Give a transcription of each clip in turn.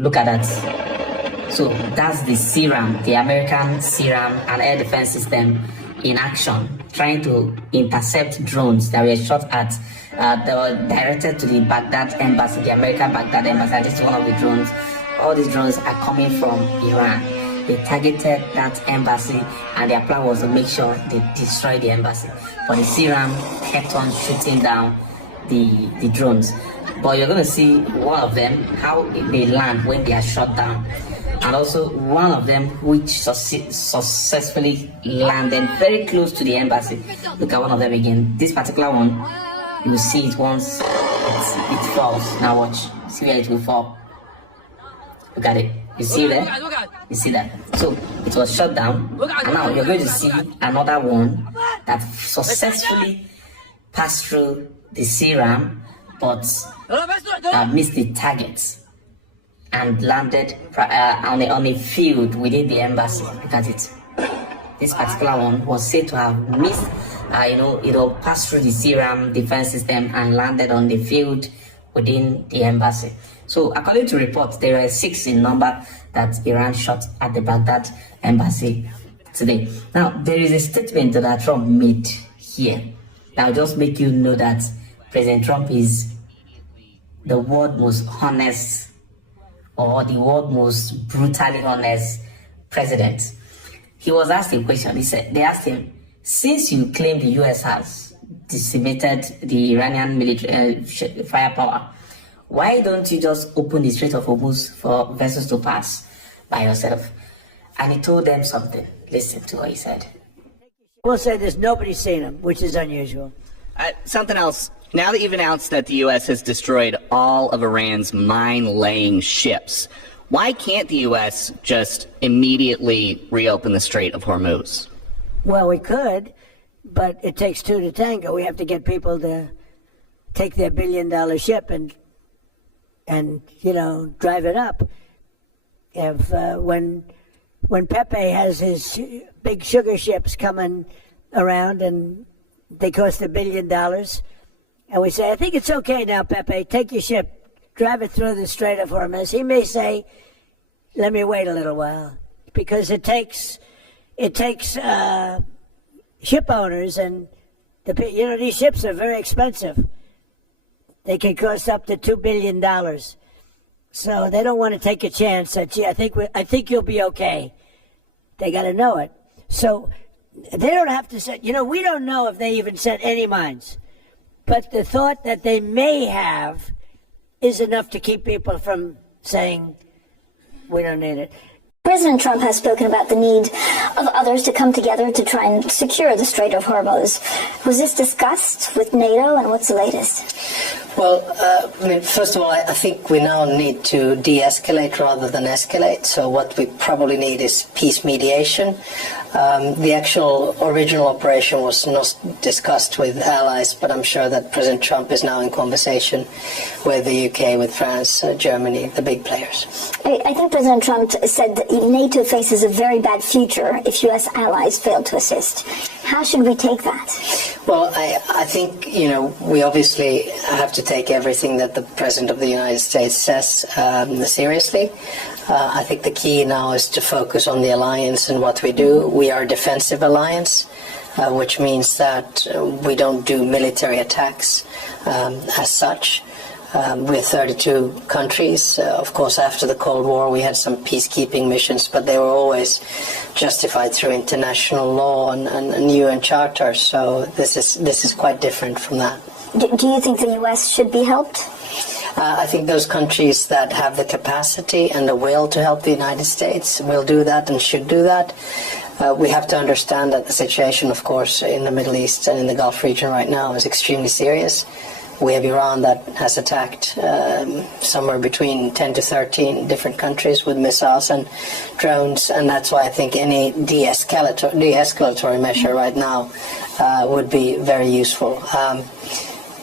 Look at that. So that's the Serum, the American Serum and air defense system in action, trying to intercept drones that were shot at, that were directed to the Baghdad embassy, the American Baghdad embassy. This is one of the drones. All these drones are coming from Iran. They targeted that embassy, and their plan was to make sure they destroy the embassy. But the Serum kept on shooting down the drones. But you're going to see one of them, how they land when they are shot down. And also one of them which successfully landed very close to the embassy. Look at one of them again. This particular one, you will see it once it falls. Now watch. See where it will fall. Look at it. You see that? You see that? So it was shot down. And now you're going to see another one that successfully passed through the Serum, but missed the target and landed on a field within the embassy. Look at it. This particular one was said to have missed, it passed through the Serum defense system and landed on the field within the embassy. So according to reports, there were 6 in number that Iran shot at the Baghdad embassy today. Now, there is a statement that Trump made here that will just make you know that President Trump is the world's most honest, or the world's most brutally honest president. He was asked a question. They asked him, since you claim the US has decimated the Iranian military firepower, why don't you just open the Strait of Hormuz for vessels to pass by yourself? And he told them something. Listen to what he said. We'll say there's nobody seen him, which is unusual. Something else. Now that you've announced that the U.S. has destroyed all of Iran's mine-laying ships, why can't the U.S. just immediately reopen the Strait of Hormuz? Well, we could, but it takes 2 to tango. We have to get people to take their billion-dollar ship and drive it up. If when Pepe has his big sugar ships coming around and they cost $1 billion, and we say, I think it's okay now, Pepe, take your ship, drive it through the Strait of Hormuz. He may say, let me wait a little while, because it takes ship owners, and these ships are very expensive. They can cost up to $2 billion. So they don't want to take a chance that, gee, I think you'll be okay. They got to know it. So they don't have to set, we don't know if they even set any mines. But the thought that they may have is enough to keep people from saying, we don't need it. President Trump has spoken about the need of others to come together to try and secure the Strait of Hormuz. Was this discussed with NATO, and what's the latest? Well, first of all, I think we now need to de-escalate rather than escalate. So what we probably need is peace mediation. The actual original operation was not discussed with allies, but I'm sure that President Trump is now in conversation with the UK, with France, Germany, the big players. I think President Trump said that NATO faces a very bad future if U.S. allies fail to assist. How should we take that? Well, I think, we obviously have to take everything that the President of the United States says seriously. I think the key now is to focus on the alliance and what we do. We are a defensive alliance, which means that we don't do military attacks as such. We're 32 countries. Of course, after the Cold War, we had some peacekeeping missions, but they were always justified through international law and UN charter. So this is quite different from that. Do you think the U.S. should be helped? I think those countries that have the capacity and the will to help the United States will do that and should do that. We have to understand that the situation, of course, in the Middle East and in the Gulf region right now is extremely serious. We have Iran that has attacked somewhere between 10 to 13 different countries with missiles and drones, and that's why I think any de-escalatory measure right now would be very useful.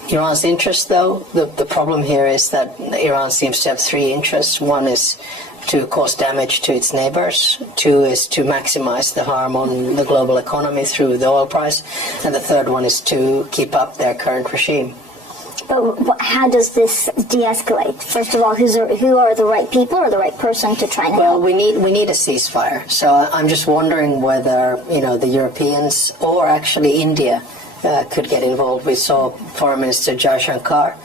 Iran's interest, though, the problem here is that Iran seems to have 3 interests. One is to cause damage to its neighbors. 2 is to maximize the harm on the global economy through the oil price. And the third one is to keep up their current regime. But how does this de-escalate? First of all, who are the right people or the right person to try and help? Well, we need a ceasefire. So I'm just wondering whether the Europeans or actually India could get involved. We saw Foreign Minister Jaishankar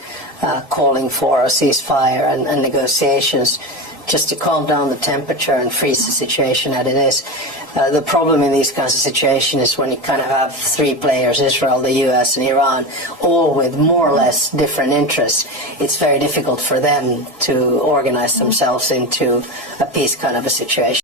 calling for a ceasefire and negotiations just to calm down the temperature and freeze the situation as it is. The problem in these kinds of situations is when you kind of have three players, Israel, the US and Iran, all with more or less different interests. It's very difficult for them to organize themselves into a peace kind of a situation.